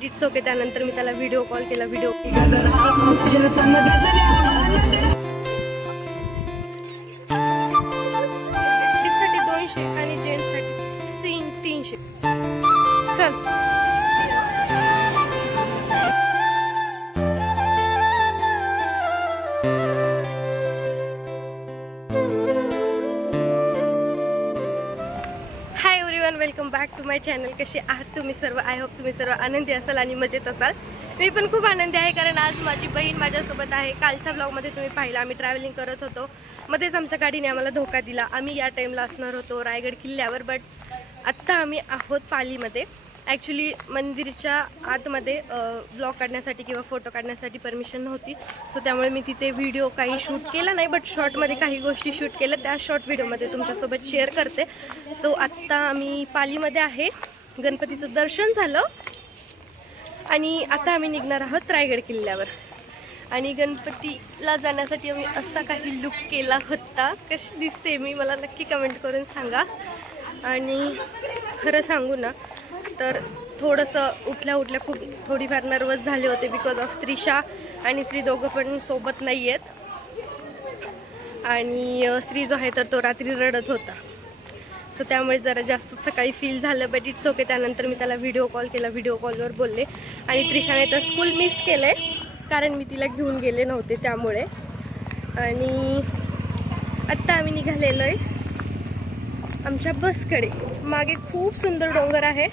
But it's okay त्यानंतर मी त्याला video call केला व्हिडिओ साठी दोनशे आणि जेंट्ससाठी तीन तीनशे. चल. Welcome back to my channel कसे आहात तुम्ही सर्व? आय होप तुम्ही सर्व आनंदी असाल आणि मजेत असाल. मी पण खूप आनंदी आहे कारण आज माझी बहीण माझ्यासोबत आहे. कालच्या ब्लॉगमध्ये तुम्ही पाहिलं आम्ही ट्रॅव्हलिंग करत होतो. मध्येच आमच्या गाडीने आम्हाला धोका दिला. आम्ही या टाईमला असणार होतो रायगड किल्ल्यावर बट आत्ता आम्ही आहोत पालीमध्ये. ॲक्च्युली मंदिरच्या आतमध्ये ब्लॉग काढण्यासाठी किंवा फोटो काढण्यासाठी परमिशन नव्हती. सो त्यामुळे मी तिथे व्हिडिओ काही शूट केला नाही बट शॉर्टमध्ये काही गोष्टी शूट केल्या. त्या शॉर्ट व्हिडिओमध्ये तुमच्यासोबत शेअर करते. सो आत्ता आम्ही पालीमध्ये आहे. गणपतीचं दर्शन झालं. आणि आता आम्ही निघणार आहोत रायगड किल्ल्यावर. आणि गणपतीला जाण्यासाठी आम्ही असा काही लुक केला होता. कशी दिसते मी मला नक्की कमेंट करून सांगा. आणि खरं सांगू ना तर थोडंसं उठल्या उठल्या खूप थोडीफार नर्वस झाले होते बिकॉज ऑफ त्रिशा आणि स्त्री दोघं पण सोबत नाही आहेत आणि स्त्री जो आहे तर तो रात्री रडत होता. सो त्यामुळे जरा जास्त सकाळी फील झालं बट इट्स ओके त्यानंतर मी त्याला व्हिडिओ कॉल. केला व्हिडिओ कॉलवर बोलले. आणि त्रिशाने तर स्कूल मिस केलं आहे कारण मी तिला घेऊन गेले नव्हते त्यामुळे. आणि आत्ता आम्ही निघालेलो आहे आमच्या बसकडे मागे खूप सुंदर डोंगर आहे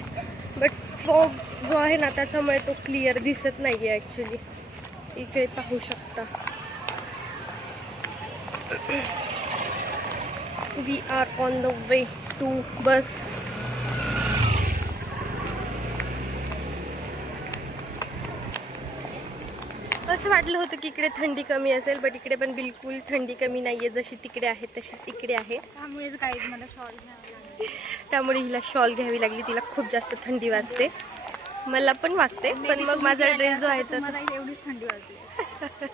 बट फॉग जो आहे ना त्याच्यामुळे तो क्लिअर दिसत नाही आहे ॲक्च्युली इकडे पाहू शकता. We are on the way to बस असं वाटलं होतं की इकडे थंडी कमी असेल बट इकडे पण बिलकुल थंडी कमी नाही आहे जशी तिकडे आहे तशीच इकडे आहे. त्यामुळेच गाईड मला शॉल घ्यावा लागला. त्यामुळे हिला शॉल घ्यावी लागली. तिला खूप जास्त थंडी वाजते. मला पण वाजते पण मग माझा ड्रेस जो आहे तर मला एवढीच थंडी वाजली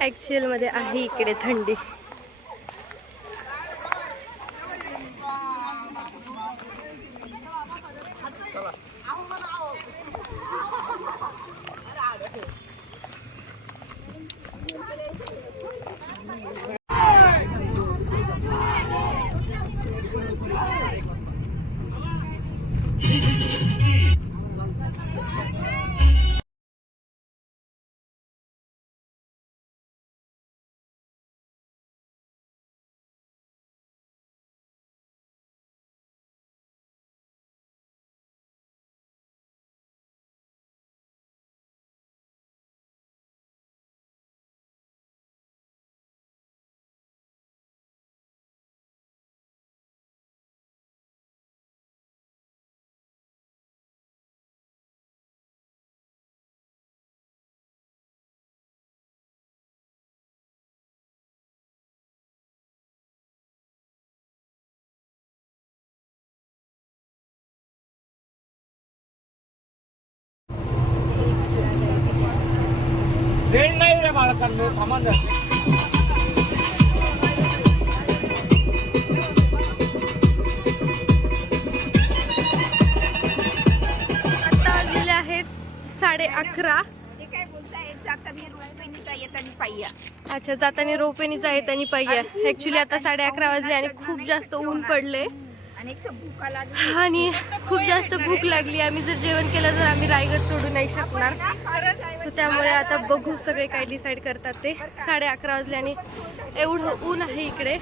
ॲक्च्युअलमध्ये आहे इकडे थंडी. वाजलेले आहेत साडे अकरा. अच्छा जाताना रोपेनी जायत आणि पाहिजे ऍक्च्युली आता साडे अकरा वाजले आणि खूप जास्त ऊन पडले आणि खूप जास्त भूक लागली. आम्ही जर जेवण केलं तर आम्ही रायगड सोडू नाही शकणार. सो त्यामुळे आता बघू सगळे काय डिसाईड करतात ते. साडे अकरा वाजले आणि एवढं ऊन आहे इकडे.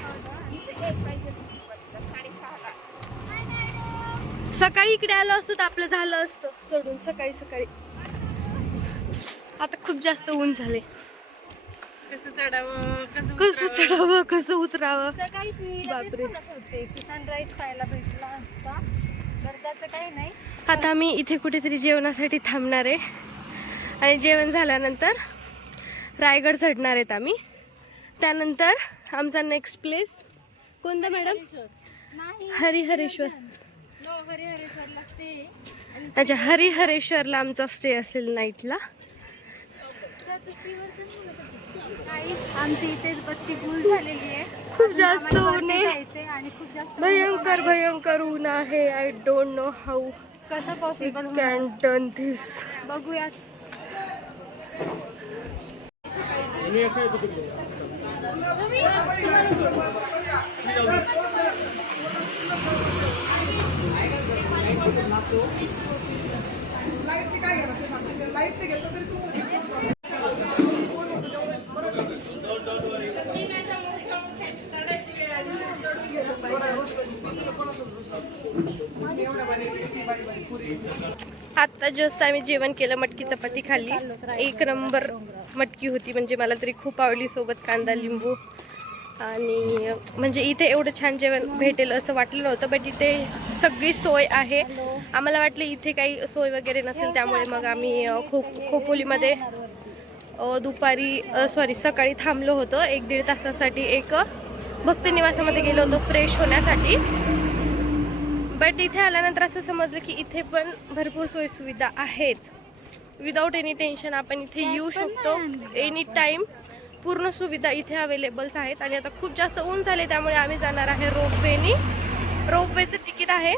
सकाळी इकडे आलो असतो तर आपलं झालं असतं. सोडून सकाळी सकाळी. आता खूप जास्त ऊन झाले. कसं चढावं कसं कसं चढावं कसं उतरावं? सकाळीच मी बापरे. म्हणत होते की सनराईज पाहायला भेटला असता. तर त्याचं काही नाही. आता मी इथे कुठेतरी जेवणासाठी थांबणार आहे. आणि जेवण झाल्यानंतर रायगड चढणार आहेत आम्ही. त्यानंतर आमचा नेक्स्ट प्लेस कोणता मॅडम हरिहरेश्वर. अच्छा हरिहरेश्वरला आमचा स्टे असेल नाईटला आमची इथेच बत्ती फुल झालेली आहे. खूप जास्त ऊन आहे. जायचंय आणि खूप जास्त ऊन भयंकर. भयंकर ऊन आहे. आय डोंट नो हाऊ कसं पॉसिबल कॅन डन धिस बघूयात. आता जस्ट आम्ही जेवण केलं मटकी चपाती खाल्ली. एक नंबर मटकी होती म्हणजे मला तरी खूप आवडली. सोबत कांदा लिंबू आणि म्हणजे इथे एवढं छान जेवण भेटेल असं वाटलं नव्हतं बट इथे सगळी सोय आहे. आम्हाला वाटलं इथे काही सोय वगैरे नसेल त्यामुळे मग आम्ही खो खोपोलीमध्ये दुपारी सॉरी सकाळी थांबलो होतो. एक दीड तासासाठी एक भक्त निवासामध्ये गेलो होतो फ्रेश होण्यासाठी. बट इथे आल्यानंतर असं समजलं की इथे पण भरपूर सोयीसुविधा आहेत. विदाऊट एनी टेन्शन आपण इथे येऊ शकतो. एनी टाईम पूर्ण सुविधा इथे अवेलेबल्स आहेत. आणि आता खूप जास्त ऊन झाले त्यामुळे आम्ही जाणार आहे रोपवेनी. रोपवेचं तिकीट आहे.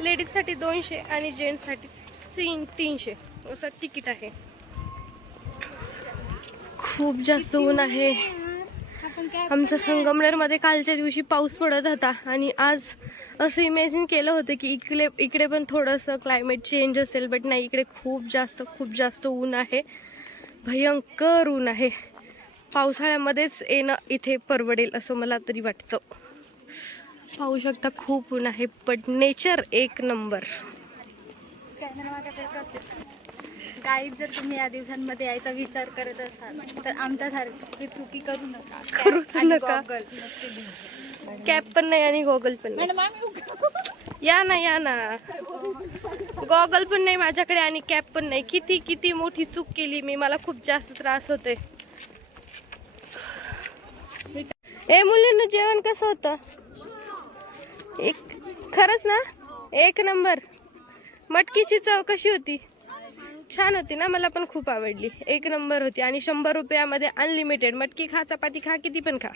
लेडीजसाठी दोनशे आणि जेंट्ससाठी तीन तीनशे. असं तिकीट आहे. खूप जास्त ऊन आहे? आमच्या संगमनेरमध्ये कालच्या दिवशी पाऊस पडत होता आणि आज असं इमॅजिन केलं होतं की इकडे इकडे पण थोडंसं क्लायमेट चेंज असेल बट नाही इकडे खूप जास्त खूप जास्त ऊन आहे. भयंकर ऊन आहे. पावसाळ्यामध्येच येणं इथे परवडेल असं मला तरी वाटतं. पाहू शकता खूप ऊन आहे बट नेचर एक नंबर गाईड जर तुम्ही या दिवसांमध्ये यायचा विचार करत असाल तर आमच्यासारखी चुकी करू नका. करूच आणि नका. नक्की घ्या. कॅप पण नाही आणि गॉगल पण नाही. या ना या ना. गॉगल पण नाही माझ्याकडे आणि कॅप पण नाही. किती किती मोठी चूक केली मी. मला खूप जास्त त्रास होते ए मुलींना जेवण कसं होतं? एक खरंच ना? एक नंबर. मटकीची चव कशी होती? छान होती ना मला पण खूप आवडली. एक नंबर होती आणि शंभर रुपयामध्ये अनलिमिटेड मटकी खा चपाती खा किती पण खा.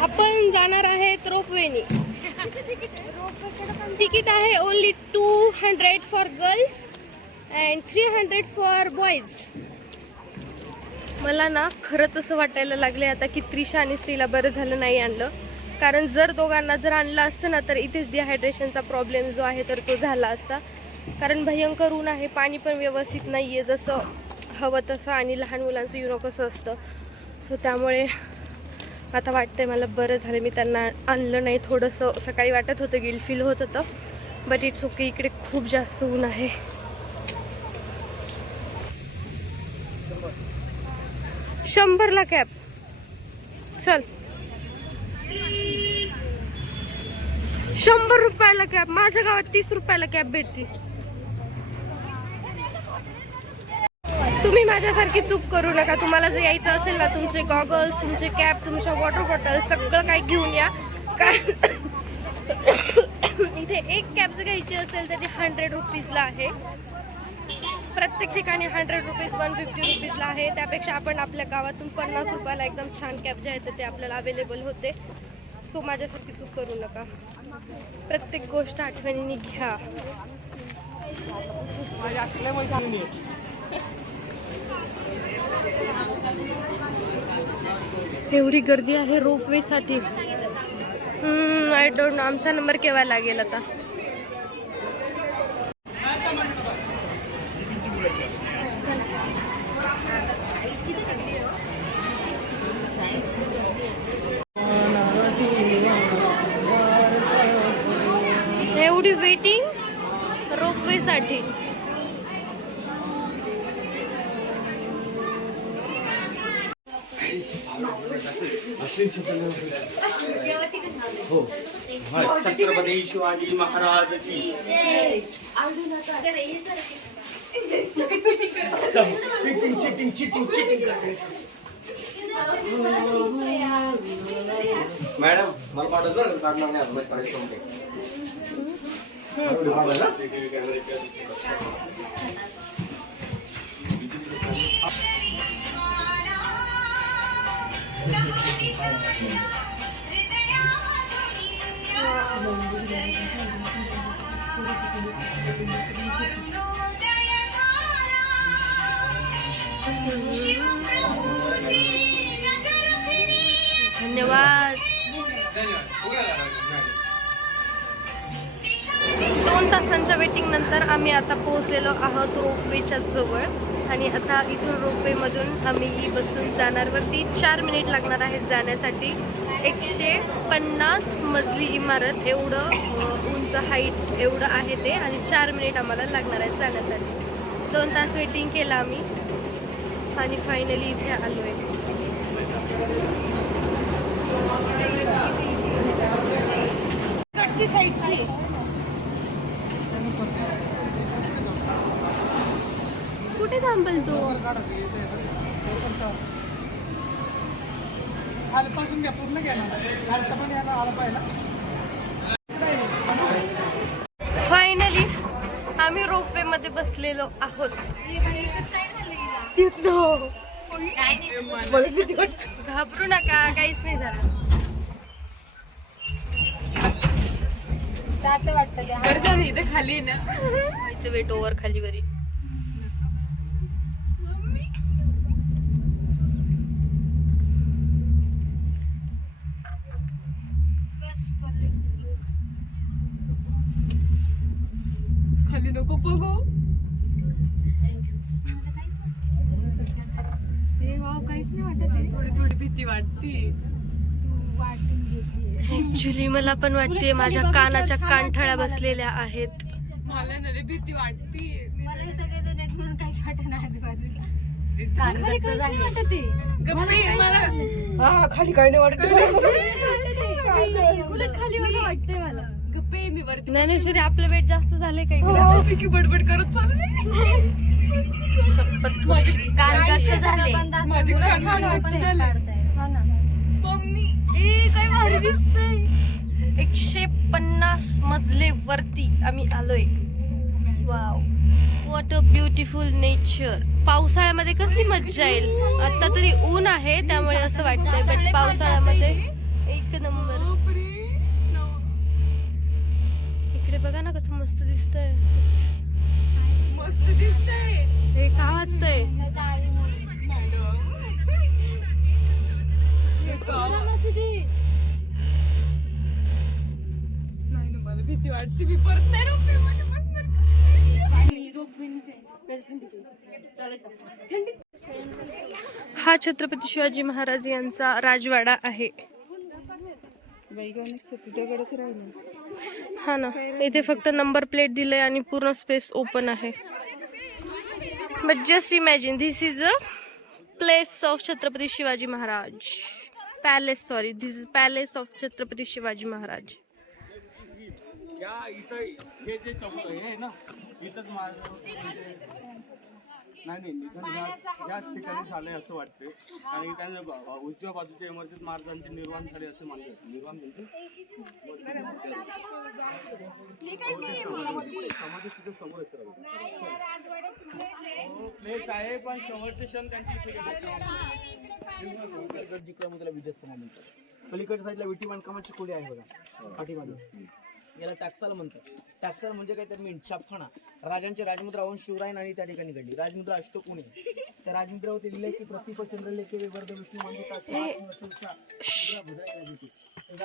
आपण जाणार आहेत रोपवेनी तिकीट आहे only two hundred for girls and three hundred for boys मला ना खरंच असं वाटायला लागले आता की त्रिशा आणि स्त्रीला बरं झालं नाही आणलं. कारण जर दोघांना जर आणलं असतं ना तर इथेच डिहायड्रेशनचा प्रॉब्लेम जो आहे तर तो झाला असता. कारण भयंकर ऊन आहे पाणी पण व्यवस्थित नाही आहे जसं हवं तसं आणि लहान मुलांचं युनो कसं असतं. सो त्यामुळे आता वाटतंय मला बरं झालं मी त्यांना आणलं नाही. थोडंसं सकाळी वाटत होतं गिल फील होत होतं. बट इट्स ओके इकडे खूप जास्त ऊन आहे. शंभरला कॅब चल. शंभर रुपयाला कॅब माझ्या गावात तीस रुपयाला कॅब भेटते. तुम्ही माझ्यासारखी चूक करू नका. तुम्हाला जर यायचं असेल ना तुमचे गॉगल्स तुमचे कॅब तुमच्या वॉटर बॉटल सगळं काही घेऊन या. कारण इथे एक कॅब जर घ्यायची असेल तर ती हंड्रेड रुपीजला आहे. प्रत्येक ठिकाणी हंड्रेड रुपीज वन फिफ्टी रुपीजला आहे. त्यापेक्षा आपण आपल्या गावातून पन्नास रुपयाला एकदम छान कॅब जे आहे तर ते आपल्याला अवेलेबल होते. सो माझ्यासारखी चूक करू नका. प्रत्येक गोष्ट आठवणीने घ्या. एवढी गर्दी आहे रोपवेसाठी. आय डोंट नो आमचा नंबर केव्हा लागेल आता? शिवाजी महाराज की सब चिटिंग चिटिंग चिटिंग चिटिंग करते मॅडम मला पाठवत बरं का? काढणार नाही आता, काढायचं संपले. धन्यवाद. दोन तासांच्या वेटिंग नंतर आम्ही आता पोहोचलेलो आहोत रोपवेच्या जवळ. आणि आता इथून रोपवेमधून आम्ही बसून जाणार. वरती चार मिनिट लागणार आहेत जाण्यासाठी. एकशे पन्नास मजली इमारत एवढं उंच हाईट एवढं आहे ते आणि चार मिनिट आम्हाला लागणार आहेत जाण्यासाठी. दोन तास वेटिंग केलं आम्ही आणि फायनली इथे आलो आहे कुठे थांबल तू? खालपासून घ्या पूर्ण घ्या ना. खालचं पण यायला आलं पाहिजे फायनली आम्ही रोपवे मध्ये बसलेलो आहोत. घाबरू नका काहीच नाही झालं. वाटतं ते. व्हायचं वेट ओव्हर खाली वरी नको बघू. काहीच नाही वाटत आहे. थोडी थोडी भीती वाटती. तू वाटून घेतलीये. ऍक्च्युली मला पण वाटते माझ्या कानाच्या कानठळ्या बसलेल्या आहेत. मला ना लय भीती वाटती. मला हे सगळे जण आहेत म्हणून काहीच वाटत नाही आजूबाजूला. खाली काहीच नाही वाटत आहे. गप्पी मला खाली काय नाही वाटत. उलट खाली मला वाटतंय मला. गप्पे मी वरती ज्ञानेश्वरी आपलं वेट जास्त झाले काही पैकी बडबड करत चालले शपथ थोडीशी कान गच्च झाले माझे उलट कान छान गच्च वाटतंय. झाले. काढताय. हा ना. मम्मी ए काय भारी दिसतंय. एकशे पन्नास मजले वरती आम्ही आलोय. Wow what a beautiful nature पावसाळ्यामध्ये कसली मज्जा येईल? आता तरी ऊन आहे त्यामुळे असं वाटतंय बट पावसाळ्यामध्ये एक नंबर बापरे No. इकडे बघा ना कसं मस्त दिसतंय. मस्त दिसतंय. हे का वाजतंय? त्याच्या आळीमुळे. नाही ना मला भीती वाटते. मी परत नाही रोपे मध्ये बसणार आणि रोगविणीचे. हा छत्रपती शिवाजी महाराज यांचा राजवाडा आहे. हा ना. इथे फक्त नंबर प्लेट दिलंय आणि पूर्ण स्पेस ओपन आहे. But just imagine this is a place of Chhatrapati Shivaji Maharaj. Palace sorry this is palace of Chhatrapati Shivaji Maharaj. या इथं हे जे चौक हे आहे ना इथंच माझं नाही नाही याच ठिकाणी झालंय असं वाटते आणि ब- उजव्या बाजूच्या इमारतीत महाराजांचे निर्वाण झाले असं मानलं जातं. निर्वाण म्हणजे? समाधी समोर प्लेस आहे. पण शेवटचे क्षण त्यांचे त्याला म्हणतात पलीकडच्या साईडला विटी बांधकामाची खोली आहे बघा पाठीमागे याला टाकसाल म्हणतात. टाकसाल म्हणजे काय? तर मीन छापखाना. राजांचे राजमुद्रा वंश शिवरायन त्या ठिकाणी घडली. राजमुद्रा अष्टकोणी त्या राजमुद्रावरती लिहिले की प्रतिप चंद्रलेखे विवर्ध विष्णू मानवता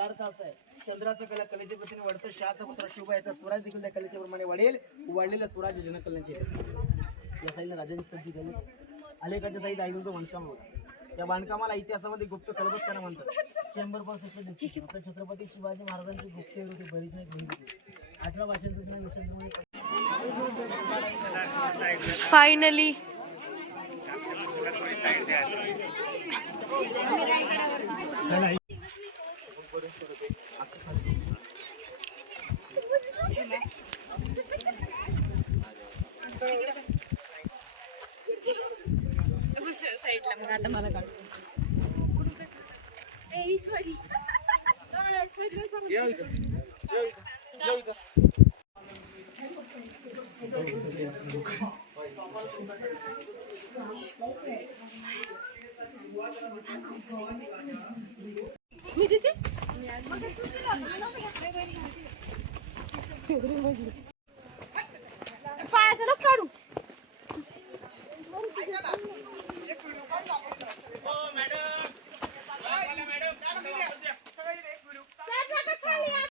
अर्थ असा आहे? चंद्राचं कला कलेच्या प्रतीने वाढतं शहाचा पुत्र शुभ आहे तर स्वराज देखील त्या कलेच्या प्रमाणे वाढेल वाढलेलं स्वराज जनकल्याणचे या साईडला राजांची सज्जी झाली अलीकडच्या साईड आईचं बांधकाम होतं. त्या बांधकामाला इतिहासामध्ये गुप्त खलबत्ताना म्हणतात. चेंबरपासून आपल्या छत्रपती शिवाजी महाराजांची गुप्त होती बरीच नाही कोणी अठरा भाषांचं फायनली साईडला मग आता मला काढ Tá yeah,